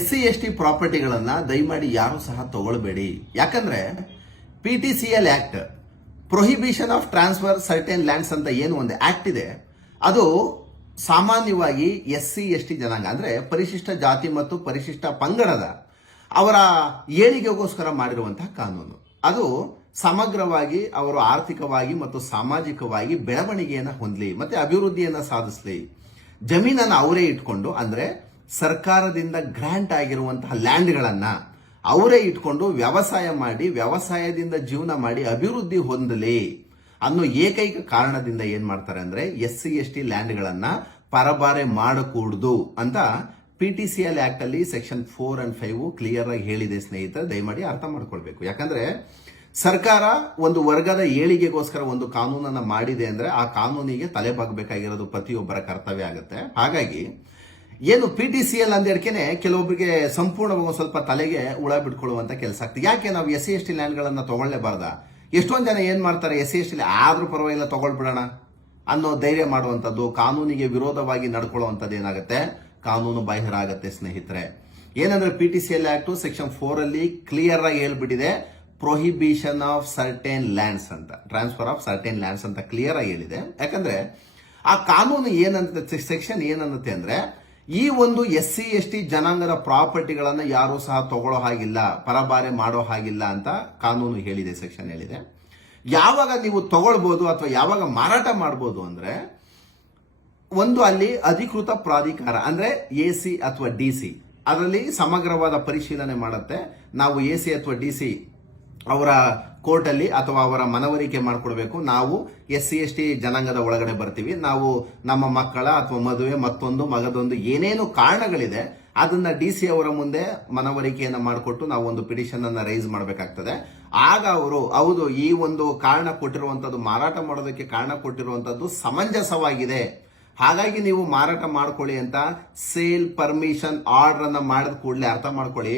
SC/ST ಪ್ರಾಪರ್ಟಿಗಳನ್ನ ದಯಮಾಡಿ ಯಾರು ಸಹ ತಗೊಳ್ಬೇಡಿ. ಯಾಕಂದ್ರೆ PTCL act prohibition of transfer certain lands ಅಂತ ಏನು ಒಂದು ಆಕ್ಟ್ ಇದೆ, ಅದು ಸಾಮಾನ್ಯವಾಗಿ SC/ST ಜನಾಂಗ ಅಂದ್ರೆ ಪರಿಶಿಷ್ಟ ಜಾತಿ ಮತ್ತು ಪರಿಶಿಷ್ಟ ಪಂಗಡದ ಅವರ ಏಳಿಗೆಗೋಸ್ಕರ ಮಾಡಿರುವಂತಹ ಕಾನೂನು. ಅದು ಸಮಗ್ರವಾಗಿ ಅವರು ಆರ್ಥಿಕವಾಗಿ ಮತ್ತು ಸಾಮಾಜಿಕವಾಗಿ ಬೆಳವಣಿಗೆಯನ್ನು ಹೊಂದಲಿ ಮತ್ತೆ ಅಭಿವೃದ್ಧಿಯನ್ನ ಸಾಧಿಸಲಿ. ಜಮೀನನ್ನು ಅವರೇ ಇಟ್ಕೊಂಡು ಅಂದ್ರೆ ಸರ್ಕಾರದಿಂದ ಗ್ರಾಂಟ್ ಆಗಿರುವಂತಹ ಲ್ಯಾಂಡ್ಗಳನ್ನ ಅವರೇ ಇಟ್ಕೊಂಡು ವ್ಯವಸಾಯ ಮಾಡಿ ವ್ಯವಸಾಯದಿಂದ ಜೀವನ ಮಾಡಿ ಅಭಿವೃದ್ಧಿ ಹೊಂದಲಿ ಅನ್ನೋ ಏಕೈಕ ಕಾರಣದಿಂದ ಏನ್ ಮಾಡ್ತಾರೆ ಅಂದ್ರೆ SC/ST ಲ್ಯಾಂಡ್ಗಳನ್ನ ಪರಬಾರೆ ಮಾಡಕೂಡದು ಅಂತ PTCL ಆಕ್ಟ್ ಅಲ್ಲಿ ಸೆಕ್ಷನ್ 4 and 5 ಕ್ಲಿಯರ್ ಆಗಿ ಹೇಳಿದೆ. ಸ್ನೇಹಿತರೆ, ದಯಮಾಡಿ ಅರ್ಥ ಮಾಡ್ಕೊಳ್ಬೇಕು. ಯಾಕಂದ್ರೆ ಸರ್ಕಾರ ಒಂದು ವರ್ಗದ ಏಳಿಗೆಗೋಸ್ಕರ ಒಂದು ಕಾನೂನನ್ನ ಮಾಡಿದೆ ಅಂದ್ರೆ ಆ ಕಾನೂನಿಗೆ ತಲೆ ಬಾಗಬೇಕಾಗಿರೋದು ಪ್ರತಿಯೊಬ್ಬರ ಕರ್ತವ್ಯ ಆಗುತ್ತೆ. ಹಾಗಾಗಿ ಏನು PTCL ಅಂದೇಡ್ಕೆನೆ ಕೆಲವೊಬ್ಬರಿಗೆ ಸಂಪೂರ್ಣವಾಗಿ ಸ್ವಲ್ಪ ತಲೆಗೆ ಹುಳ ಬಿಟ್ಕೊಳ್ಳುವಂತ ಕೆಲಸ ಆಗ್ತದೆ. ಯಾಕೆ ನಾವು SC/ST ಲ್ಯಾಂಡ್ಗಳನ್ನ ತಗೊಳ್ಳೇಬಾರ್ದ? ಎಷ್ಟೊಂದು ಜನ ಏನ್ ಮಾಡ್ತಾರೆ, SC/ST ಆದ್ರೂ ಪರವಾಗಿಲ್ಲ ತಗೊಳ್ಬಿಡೋಣ ಅನ್ನೋ ಧೈರ್ಯ ಮಾಡುವಂತದ್ದು, ಕಾನೂನಿಗೆ ವಿರೋಧವಾಗಿ ನಡ್ಕೊಳ್ಳುವಂತದ್ದು ಏನಾಗುತ್ತೆ, ಕಾನೂನು ಬಾಹಿರ ಆಗತ್ತೆ. ಸ್ನೇಹಿತರೆ, ಏನಂದ್ರೆ PTCL ಆಕ್ಟ್ ಸೆಕ್ಷನ್ 4 ಅಲ್ಲಿ ಕ್ಲಿಯರ್ ಆಗಿ ಹೇಳ್ಬಿಟ್ಟಿದೆ, ಪ್ರೊಹಿಬಿಷನ್ ಆಫ್ ಸರ್ಟೆನ್ ಲ್ಯಾಂಡ್ಸ್ ಅಂತ, ಟ್ರಾನ್ಸ್ಫರ್ ಆಫ್ ಸರ್ಟೆನ್ ಲ್ಯಾಂಡ್ಸ್ ಅಂತ ಕ್ಲಿಯರ್ ಆಗಿ ಹೇಳಿದೆ. ಯಾಕಂದ್ರೆ ಆ ಕಾನೂನು ಏನಂತ ಸೆಕ್ಷನ್ ಏನನ್ನತ್ತೆ ಅಂದ್ರೆ ಈ ಒಂದು SC/ST ಜನಾಂಗದ ಪ್ರಾಪರ್ಟಿಗಳನ್ನ ಯಾರು ಸಹ ತಗೊಳ್ಳೋ ಹಾಗಿಲ್ಲ, ಪರಬಾರೆ ಮಾಡೋ ಹಾಗಿಲ್ಲ ಅಂತ ಕಾನೂನು ಹೇಳಿದೆ, ಸೆಕ್ಷನ್ ಹೇಳಿದೆ. ಯಾವಾಗ ನೀವು ತಗೊಳ್ಬಹುದು ಅಥವಾ ಯಾವಾಗ ಮಾರಾಟ ಮಾಡಬಹುದು ಅಂದ್ರೆ ಒಂದು ಅಲ್ಲಿ ಅಧಿಕೃತ ಪ್ರಾಧಿಕಾರ ಅಂದ್ರೆ AC ಅಥವಾ DC ಅದರಲ್ಲಿ ಸಮಗ್ರವಾದ ಪರಿಶೀಲನೆ ಮಾಡುತ್ತೆ. ನಾವು AC ಅಥವಾ DC ಅವರ ಕೋರ್ಟ್ ಅಲ್ಲಿ ಅಥವಾ ಅವರ ಮನವರಿಕೆ ಮಾಡಿಕೊಡ್ಬೇಕು, ನಾವು SC/ST ಜನಾಂಗದ ಒಳಗಡೆ ಬರ್ತೀವಿ, ನಾವು ನಮ್ಮ ಮಕ್ಕಳ ಅಥವಾ ಮದುವೆ ಮತ್ತೊಂದು ಮಗದೊಂದು ಏನೇನು ಕಾರಣಗಳಿದೆ ಅದನ್ನ DC ಅವರ ಮುಂದೆ ಮನವರಿಕೆಯನ್ನ ಮಾಡಿಕೊಟ್ಟು ನಾವು ಒಂದು ಪಿಟಿಷನ್ ಅನ್ನ ರೈಸ್ ಮಾಡಬೇಕಾಗ್ತದೆ. ಆಗ ಅವರು ಹೌದು ಈ ಒಂದು ಕಾರಣ ಕೊಟ್ಟಿರುವಂತದ್ದು, ಮಾರಾಟ ಮಾಡೋದಕ್ಕೆ ಕಾರಣ ಕೊಟ್ಟಿರುವಂತದ್ದು ಸಮಂಜಸವಾಗಿದೆ, ಹಾಗಾಗಿ ನೀವು ಮಾರಾಟ ಮಾಡ್ಕೊಳ್ಳಿ ಅಂತ ಸೇಲ್ ಪರ್ಮಿಷನ್ ಆರ್ಡರ್ ಅನ್ನ ಮಾಡಿದ ಕೂಡಲೇ ಅರ್ಥ ಮಾಡ್ಕೊಳ್ಳಿ,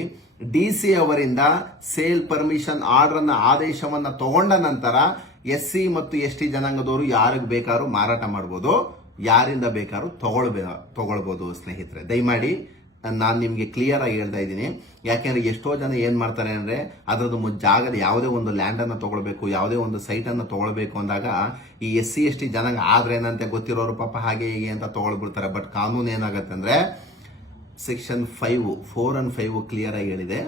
DC ಅವರಿಂದ ಸೇಲ್ ಪರ್ಮಿಷನ್ ಆರ್ಡರ್ ಅನ್ನ ಆದೇಶವನ್ನ ತಗೊಂಡ ನಂತರ SC ಮತ್ತು ST ಜನಾಂಗದವರು ಯಾರಿಗೆ ಬೇಕಾದ್ರೂ ಮಾರಾಟ ಮಾಡಬಹುದು, ಯಾರಿಂದ ಬೇಕಾದ್ರೂ ತಗೊಳ್ಬಹುದು. ಸ್ನೇಹಿತರೆ, ದಯಮಾಡಿ ನಾನು ನಿಮ್ಗೆ ಕ್ಲಿಯರ್ ಆಗಿ ಹೇಳ್ತಾ ಇದ್ದೀನಿ. ಯಾಕೆಂದ್ರೆ ಎಷ್ಟೋ ಜನ ಏನ್ ಮಾಡ್ತಾರೆ ಅಂದ್ರೆ ಅದರದ್ದು ಜಾಗದ ಯಾವುದೇ ಒಂದು ಲ್ಯಾಂಡ್ ಅನ್ನ ತಗೊಳ್ಬೇಕು, ಯಾವುದೇ ಒಂದು ಸೈಟ್ ಅನ್ನ ತಗೊಳ್ಬೇಕು ಅಂದಾಗ ಈ SC/ST ಜನಾಂಗ ಆದ್ರೇನಂತೆ ಗೊತ್ತಿರೋರು ಪಾಪ ಹಾಗೆ ಹೀಗೆ ಅಂತ ತಗೊಳ್ಬಿಡ್ತಾರೆ. ಬಟ್ ಕಾನೂನು ಏನಾಗುತ್ತೆ ಅಂದ್ರೆ ಸೆಕ್ಷನ್ 4 and 5 ಕ್ಲಿಯರ್ ಆಗಿ ಹೇಳಿದೆ,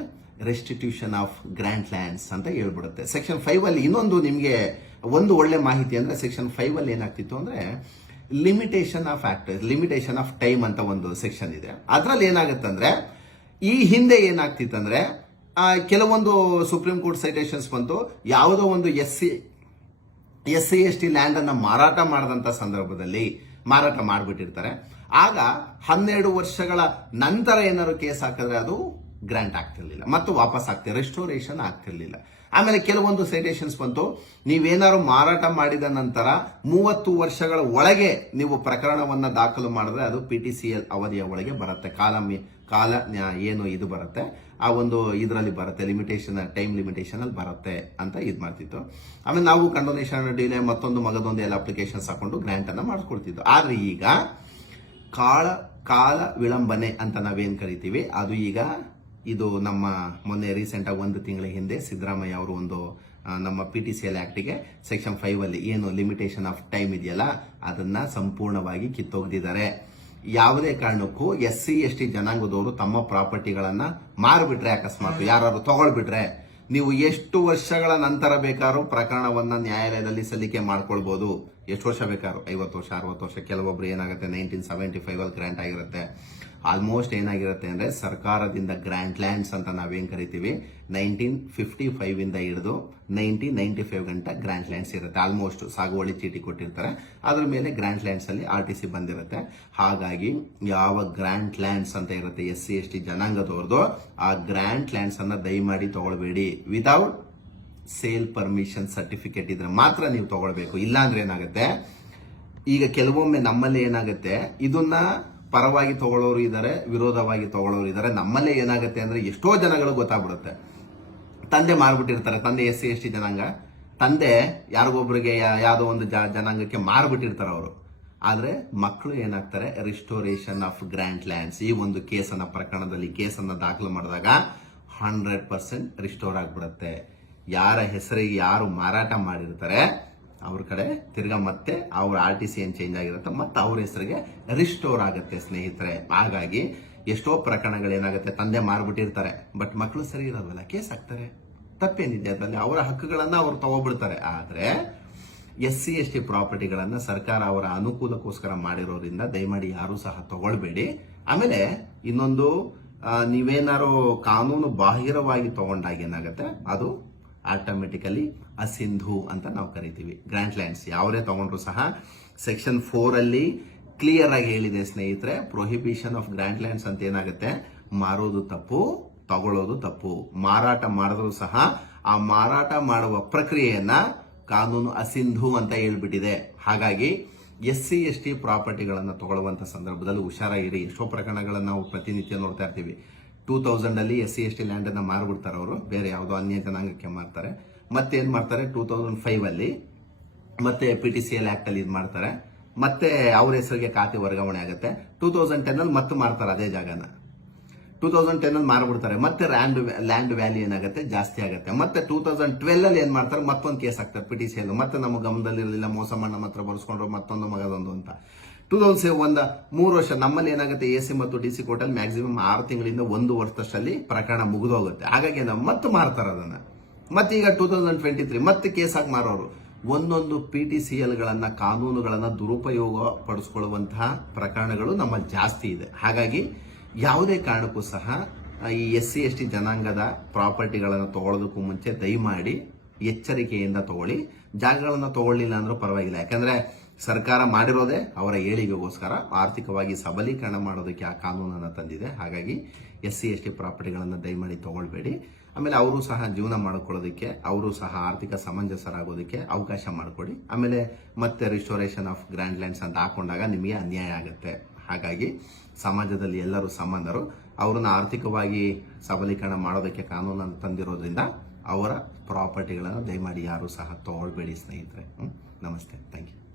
ರೆಸ್ಟಿಟ್ಯೂಷನ್ ಆಫ್ ಗ್ರಾಂಟ್ ಲ್ಯಾಂಡ್ಸ್ ಅಂತ ಹೇಳ್ಬಿಡುತ್ತೆ. ಸೆಕ್ಷನ್ 5 ಅಲ್ಲಿ ಇನ್ನೊಂದು ನಿಮ್ಗೆ ಒಂದು ಒಳ್ಳೆ ಮಾಹಿತಿ ಅಂದ್ರೆ ಸೆಕ್ಷನ್ 5 ಅಲ್ಲಿ ಏನಾಗ್ತಿತ್ತು ಅಂದ್ರೆ ಲಿಮಿಟೇಷನ್ ಆಫ್ ಟೈಮ್ ಅಂತ ಒಂದು ಸೆಕ್ಷನ್ ಇದೆ. ಅದರಲ್ಲಿ ಏನಾಗುತ್ತಂದ್ರೆ ಈ ಹಿಂದೆ ಏನಾಗ್ತಿತ್ತಂದ್ರೆ ಕೆಲವೊಂದು ಸುಪ್ರೀಂ ಕೋರ್ಟ್ ಸೈಟೇಷನ್ಸ್ ಬಂತು, ಯಾವುದೋ ಒಂದು SC/ST ಲ್ಯಾಂಡ್ ಅನ್ನ ಮಾರಾಟ ಮಾಡದಂತ ಸಂದರ್ಭದಲ್ಲಿ ಮಾರಾಟ ಮಾಡಿಬಿಟ್ಟಿರ್ತಾರೆ. ಆಗ 12 ವರ್ಷಗಳ ನಂತರ ಏನಾದ್ರು ಕೇಸ್ ಹಾಕಿದ್ರೆ ಅದು ಗ್ರಾಂಟ್ ಆಗ್ತಿರ್ಲಿಲ್ಲ ಮತ್ತು ವಾಪಸ್ ಆಗ್ತಿರ್ಲಿಲ್ಲ, ರೆಸ್ಟೋರೇಷನ್ ಆಗ್ತಿರ್ಲಿಲ್ಲ. ಆಮೇಲೆ ಕೆಲವೊಂದು ಸೈಟೇಷನ್ಸ್ ಬಂತು, ನೀವೇನಾದ್ರು ಮಾರಾಟ ಮಾಡಿದ ನಂತರ 30 ವರ್ಷಗಳ ಒಳಗೆ ನೀವು ಪ್ರಕರಣವನ್ನ ದಾಖಲು ಮಾಡಿದ್ರೆ ಅದು PTCL ಅವಧಿಯ ಒಳಗೆ ಬರುತ್ತೆ, ಕಾಲ ಏನು ಇದು ಬರುತ್ತೆ, ಆ ಒಂದು ಇದರಲ್ಲಿ ಬರುತ್ತೆ, ಟೈಮ್ ಲಿಮಿಟೇಷನ್ ಅಲ್ಲಿ ಬರುತ್ತೆ ಅಂತ ಇದು ಮಾಡ್ತಿತ್ತು. ಆಮೇಲೆ ನಾವು ಕಂಡೋನೇಷನ್ ಡಿಲೇ ಮತ್ತೊಂದು ಮಗದೊಂದು ಎಲ್ಲ ಅಪ್ಲಿಕೇಶನ್ಸ್ ಹಾಕೊಂಡು ಗ್ರಾಂಟ್ ಅನ್ನ ಮಾಡ್ಕೊಳ್ತಿದ್ದು. ಆದ್ರೆ ಈಗ ಕಾಲ ವಿಳಂಬನೆ ಅಂತ ನಾವೇನ್ ಕರಿತೀವಿ, ಅದು ಈಗ ಇದು ನಮ್ಮ ಮೊನ್ನೆ ರೀಸೆಂಟ್ ಆಗಿ 1 ತಿಂಗಳ ಹಿಂದೆ ಸಿದ್ದರಾಮಯ್ಯ ಅವರು ಒಂದು ನಮ್ಮ PTCL ಆಕ್ಟಿಗೆ ಸೆಕ್ಷನ್ 5 ಅಲ್ಲಿ ಏನು ಲಿಮಿಟೇಷನ್ ಆಫ್ ಟೈಮ್ ಇದೆಯಲ್ಲ ಅದನ್ನ ಸಂಪೂರ್ಣವಾಗಿ ಕಿತ್ತೊಗೆದಿದ್ದಾರೆ. ಯಾವುದೇ ಕಾರಣಕ್ಕೂ SC/ST ಜನಾಂಗದವರು ತಮ್ಮ ಪ್ರಾಪರ್ಟಿಗಳನ್ನ ಮಾರ್ಬಿಟ್ರೆ, ಅಕಸ್ಮಾತ್ ಯಾರು ತಗೊಳ್ಬಿಟ್ರೆ, ನೀವು ಎಷ್ಟು ವರ್ಷಗಳ ನಂತರ ಬೇಕಾದ್ರೂ ಪ್ರಕರಣವನ್ನ ನ್ಯಾಯಾಲಯದಲ್ಲಿ ಸಲ್ಲಿಕೆ ಮಾಡ್ಕೊಳ್ಬಹುದು. ಎಷ್ಟು ವರ್ಷ ಬೇಕಾದ್ರೂ, 50 ವರ್ಷ 60 ವರ್ಷ. ಕೆಲವೊಬ್ರು ಏನಾಗುತ್ತೆ 1975 ಅಲ್ಲಿ ಗ್ರಾಂಟ್ ಆಗಿರುತ್ತೆ. ಆಲ್ಮೋಸ್ಟ್ ಏನಾಗಿರುತ್ತೆ ಅಂದ್ರೆ ಸರ್ಕಾರದಿಂದ ಗ್ರಾಂಟ್ ಲ್ಯಾಂಡ್ಸ್ ಅಂತ ನಾವೇನ್ ಕರಿತೀವಿ 1955 ಇಂದ ಹಿಡಿದು 1995 ಗಂಟ ಗ್ರಾಂಟ್ ಲ್ಯಾಂಡ್ಸ್ ಇರುತ್ತೆ. ಆಲ್ಮೋಸ್ಟ್ ಸಾಗುವಳಿ ಚೀಟಿ ಕೊಟ್ಟಿರ್ತಾರೆ, ಅದ್ರ ಮೇಲೆ ಗ್ರಾಂಟ್ ಲ್ಯಾಂಡ್ಸ್ ಅಲ್ಲಿ RTC ಬಂದಿರುತ್ತೆ. ಹಾಗಾಗಿ ಯಾವ ಗ್ರಾಂಟ್ ಲ್ಯಾಂಡ್ಸ್ ಅಂತ ಇರುತ್ತೆ SC/ST ಜನಾಂಗದವ್ರದ್ದು, ಆ ಗ್ರಾಂಟ್ ಲ್ಯಾಂಡ್ಸ್ ಅನ್ನ ದಯಮಾಡಿ ತಗೊಳ್ಬೇಡಿ. ವಿತೌಟ್ ಸೇಲ್ ಪರ್ಮಿಷನ್ ಸರ್ಟಿಫಿಕೇಟ್ ಇದ್ರೆ ಮಾತ್ರ ನೀವು ತಗೊಳ್ಬೇಕು. ಇಲ್ಲಾಂದ್ರೆ ಏನಾಗುತ್ತೆ, ಈಗ ಕೆಲವೊಮ್ಮೆ ನಮ್ಮಲ್ಲಿ ಏನಾಗುತ್ತೆ, ಇದನ್ನ ಪರವಾಗಿ ತಗೊಳ್ಳೋರು ಇದ್ದಾರೆ, ವಿರೋಧವಾಗಿ ತಗೊಳ್ಳೋರು ಇದ್ದಾರೆ. ನಮ್ಮಲ್ಲೇ ಏನಾಗುತ್ತೆ ಅಂದ್ರೆ ಎಷ್ಟೋ ಜನಗಳು ಗೊತ್ತಾಗ್ಬಿಡುತ್ತೆ, ತಂದೆ ಮಾರ್ಬಿಟ್ಟಿರ್ತಾರೆ, ತಂದೆ SC/ST ಜನಾಂಗ, ತಂದೆ ಯಾರಿಗೊಬ್ರಿಗೆ ಯಾವುದೋ ಒಂದು ಜನಾಂಗಕ್ಕೆ ಮಾರ್ಬಿಟ್ಟಿರ್ತಾರೆ ಅವರು. ಆದ್ರೆ ಮಕ್ಕಳು ಏನಾಗ್ತಾರೆ, ರಿಸ್ಟೋರೇಷನ್ ಆಫ್ ಗ್ರ್ಯಾಂಡ್ ಲ್ಯಾಂಡ್ಸ್ ಈ ಒಂದು ಪ್ರಕರಣದಲ್ಲಿ ಕೇಸನ್ನ ದಾಖಲು ಮಾಡಿದಾಗ 100% ರಿಸ್ಟೋರ್ ಆಗ್ಬಿಡುತ್ತೆ. ಯಾರ ಹೆಸರಿಗೆ ಯಾರು ಮಾರಾಟ ಮಾಡಿರ್ತಾರೆ ಅವ್ರ ಕಡೆ ತಿರ್ಗಾ ಮತ್ತೆ ಅವ್ರ RTC ಏನ್ ಚೇಂಜ್ ಆಗಿರುತ್ತೆ ಮತ್ತೆ ಅವ್ರ ಹೆಸರಿಗೆ ರಿಸ್ಟೋರ್ ಆಗುತ್ತೆ ಸ್ನೇಹಿತರೆ. ಹಾಗಾಗಿ ಎಷ್ಟೋ ಪ್ರಕರಣಗಳೇನಾಗುತ್ತೆ, ತಂದೆ ಮಾರ್ಬಿಟ್ಟಿರ್ತಾರೆ ಬಟ್ ಮಕ್ಕಳು ಸರಿ ಇರೋಲ್ವಲ್ಲ, ಕೇಸ್ ಹಾಕ್ತಾರೆ. ತಪ್ಪೇನಿದೆ ಅದರಲ್ಲಿ? ಅವರ ಹಕ್ಕುಗಳನ್ನ ಅವ್ರು ತಗೋಬಿಡ್ತಾರೆ. ಆದ್ರೆ SC ST ಪ್ರಾಪರ್ಟಿಗಳನ್ನ ಸರ್ಕಾರ ಅವರ ಅನುಕೂಲಕ್ಕೋಸ್ಕರ ಮಾಡಿರೋದ್ರಿಂದ ದಯಮಾಡಿ ಯಾರು ಸಹ ತಗೊಳ್ಬೇಡಿ. ಆಮೇಲೆ ಇನ್ನೊಂದು, ನೀವೇನಾರು ಕಾನೂನು ಬಾಹಿರವಾಗಿ ತಗೊಂಡಾಗ ಏನಾಗುತ್ತೆ, ಅದು ಆಟೋಮೆಟಿಕಲಿ ಅಸಿಂಧು ಅಂತ ನಾವು ಕರಿತೀವಿ. ಗ್ರ್ಯಾಂಡ್ ಲ್ಯಾಂಡ್ಸ್ ಯಾವರೇ ತಗೊಂಡ್ರು ಸಹ ಸೆಕ್ಷನ್ 4 ಅಲ್ಲಿ ಕ್ಲಿಯರ್ ಆಗಿ ಹೇಳಿದೆ ಸ್ನೇಹಿತರೆ, ಪ್ರೊಹಿಬಿಷನ್ ಆಫ್ ಗ್ರ್ಯಾಂಡ್ ಲ್ಯಾಂಡ್ಸ್ ಅಂತ ಏನಾಗುತ್ತೆ, ಮಾರೋದು ತಪ್ಪು, ತಗೊಳ್ಳೋದು ತಪ್ಪು. ಮಾರಾಟ ಮಾಡಿದ್ರು ಸಹ ಆ ಮಾರಾಟ ಮಾಡುವ ಪ್ರಕ್ರಿಯೆಯನ್ನ ಕಾನೂನು ಅಸಿಂಧು ಅಂತ ಹೇಳ್ಬಿಟ್ಟಿದೆ. ಹಾಗಾಗಿ SC ST ಪ್ರಾಪರ್ಟಿಗಳನ್ನ ತಗೊಳ್ಳುವಂತ ಸಂದರ್ಭದಲ್ಲಿ ಹುಷಾರಾಗಿರಿ. ಎಷ್ಟೋ ಪ್ರಕರಣಗಳನ್ನ ನಾವು ಪ್ರತಿನಿತ್ಯ ನೋಡ್ತಾ ಇರ್ತೀವಿ. 2000 ಅಲ್ಲಿ SC ST ಲ್ಯಾಂಡ್ ಅನ್ನ ಮಾರ್ಬಿಡ್ತಾರೆ ಅವರು, ಬೇರೆ ಯಾವುದೋ ಅನ್ಯ ಜನಾಂಗಕ್ಕೆ ಮಾರ್ತಾರೆ. ಮತ್ತೆ ಏನ್ ಮಾಡ್ತಾರೆ, 2005 ಅಲ್ಲಿ ಮತ್ತೆ PTCL ಆಕ್ಟ್ ಅಲ್ಲಿ ಇದು ಮಾಡ್ತಾರೆ, ಮತ್ತೆ ಅವ್ರ ಹೆಸರಿಗೆ ಖಾತೆ ವರ್ಗಾವಣೆ ಆಗುತ್ತೆ. 2010 ಅಲ್ಲಿ ಮತ್ತೆ ಮಾರ್ತಾರೆ ಅದೇ ಜಾಗನ. 2010 ಅಲ್ಲಿ ಮಾರ್ಬಿಡ್ತಾರೆ, ಮತ್ತೆ ಲ್ಯಾಂಡ್ ವ್ಯಾಲ್ಯೂ ಏನಾಗುತ್ತೆ, ಜಾಸ್ತಿ ಆಗುತ್ತೆ. ಮತ್ತೆ 2012 ಅಲ್ಲಿ ಏನ್ ಮಾಡ್ತಾರೆ, ಮತ್ತೊಂದು ಕೇಸ್ ಹಾಕ್ತಾರೆ PTCL. ಮತ್ತೆ ನಮ್ಮ ಗಮನದಲ್ಲಿರಲಿಲ್ಲ, ಮೋಸ ಮಾಡಿ ನಮ್ಮ ಹತ್ರ ಬರ್ಸ್ಕೊಂಡ್ರು, ಮತ್ತೊಂದು ಮಗದೊಂದು ಅಂತ. 2007 3 ವರ್ಷ ನಮ್ಮಲ್ಲಿ ಏನಾಗುತ್ತೆ, AC ಮತ್ತು DC ಕೋರ್ಟ್ ಅಲ್ಲಿ ಮ್ಯಾಕ್ಸಿಮಮ್ 6 ತಿಂಗಳಿಂದ 1 ವರ್ಷದಲ್ಲಿ ಪ್ರಕರಣ ಮುಗಿದೋಗುತ್ತೆ. ಹಾಗಾಗಿ ನಾವು ಮತ್ತೆ ಮಾರ್ತಾರೆ ಅದನ್ನ. ಮತ್ತೆ ಈಗ 2023 ಮತ್ತೆ ಕೇಸ್ ಹಾಕಿ ಮಾರೋರು. ಒಂದೊಂದು PTCL ಗಳನ್ನ, ಕಾನೂನುಗಳನ್ನ ದುರುಪಯೋಗ ಪಡಿಸ್ಕೊಳ್ಳುವಂತಹ ಪ್ರಕರಣಗಳು ನಮ್ಮಲ್ಲಿ ಜಾಸ್ತಿ ಇದೆ. ಹಾಗಾಗಿ ಯಾವುದೇ ಕಾರಣಕ್ಕೂ ಸಹ ಈ SC ST ಜನಾಂಗದ ಪ್ರಾಪರ್ಟಿಗಳನ್ನು ತಗೊಳ್ಳೋದಕ್ಕೂ ಮುಂಚೆ ದಯಮಾಡಿ ಎಚ್ಚರಿಕೆಯಿಂದ ತಗೊಳ್ಳಿ. ಜಾಗಗಳನ್ನ ತಗೊಳ್ಳಿಲ್ಲ ಅಂದ್ರೂ ಪರವಾಗಿಲ್ಲ, ಯಾಕಂದ್ರೆ ಸರ್ಕಾರ ಮಾಡಿರೋದೇ ಅವರ ಏಳಿಗೆಗೋಸ್ಕರ, ಆರ್ಥಿಕವಾಗಿ ಸಬಲೀಕರಣ ಮಾಡೋದಕ್ಕೆ ಆ ಕಾನೂನನ್ನು ತಂದಿದೆ. ಹಾಗಾಗಿ SC ST ಪ್ರಾಪರ್ಟಿಗಳನ್ನು ದಯಮಾಡಿ ತಗೊಳ್ಬೇಡಿ. ಆಮೇಲೆ ಅವರು ಸಹ ಜೀವನ ಮಾಡ್ಕೊಳ್ಳೋದಕ್ಕೆ, ಅವರು ಸಹ ಆರ್ಥಿಕ ಸಮಂಜಸರಾಗೋದಕ್ಕೆ ಅವಕಾಶ ಮಾಡಿಕೊಡಿ. ಆಮೇಲೆ ಮತ್ತೆ ರಿಸ್ಟೋರೇಷನ್ ಆಫ್ ಗ್ರ್ಯಾಂಡ್ ಲ್ಯಾಂಡ್ಸ್ ಅಂತ ಹಾಕೊಂಡಾಗ ನಿಮಗೆ ಅನ್ಯಾಯ ಆಗುತ್ತೆ. ಹಾಗಾಗಿ ಸಮಾಜದಲ್ಲಿ ಎಲ್ಲರೂ ಸಮಾನರು. ಅವ್ರನ್ನ ಆರ್ಥಿಕವಾಗಿ ಸಬಲೀಕರಣ ಮಾಡೋದಕ್ಕೆ ಕಾನೂನನ್ನು ತಂದಿರೋದ್ರಿಂದ ಅವರ ಪ್ರಾಪರ್ಟಿಗಳನ್ನು ದಯಮಾಡಿ ಯಾರು ಸಹ ತಗೊಳ್ಬೇಡಿ ಸ್ನೇಹಿತರೆ. ನಮಸ್ತೆ, ಥ್ಯಾಂಕ್ ಯು.